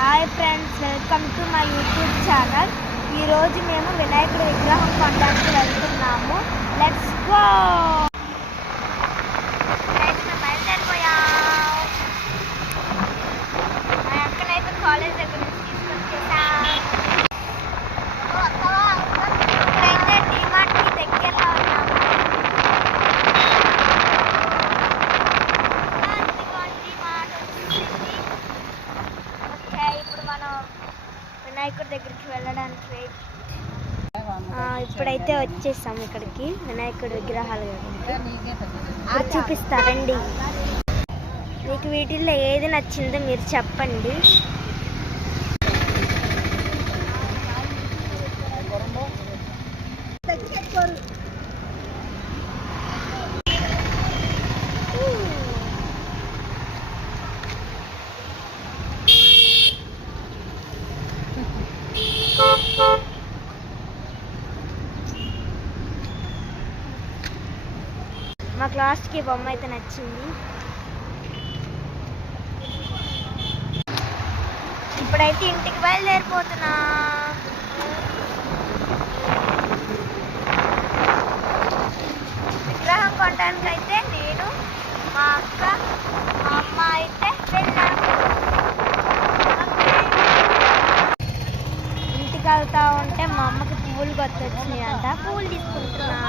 Hi friends, welcome to my YouTube channel. ఈరోజు మేము వినాయకుడి విగ్రహం కొనడానికి వెళ్తున్నాము. Let's go. బయలుదేరిపోయాం. మా అక్కనైతే కాలేజ్ దగ్గర నుంచి తీసుకొచ్చేసాం. ఇప్పుడైతే డిమార్ట్కి దగ్గరలో ఉన్నాము. ఇప్పుడు మనం వినాయకుడి దగ్గరికి వెళ్ళడానికి ఇప్పుడైతే వచ్చేసాం ఇక్కడికి వినాయకుడి విగ్రహాల దగ్గరికి. చూపిస్తారండి. మీకు వీటిల్లో ఏది నచ్చిందో మీరు చెప్పండి. మా క్లాస్కి బొమ్మ అయితే నచ్చింది. ఇప్పుడైతే ఇంటికి బయలుదేరిపోతున్నా. విగ్రహం కొనడానికి అయితే నేను, మా అక్క, మా అమ్మ అయితే వెళ్ళాము. ఇంటికి వెళ్తా ఉంటే మా అమ్మకి పువ్వులు గుర్తొచ్చినాయి అంట. పువ్వులు తీసుకుంటున్నా.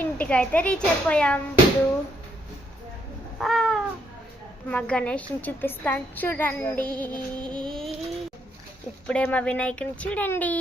ఇంటికైతే రీచ్ అయిపోయాం. ఇప్పుడు మా గణేష్ని చూపిస్తాను చూడండి. ఇప్పుడే మా వినాయకుని చూడండి.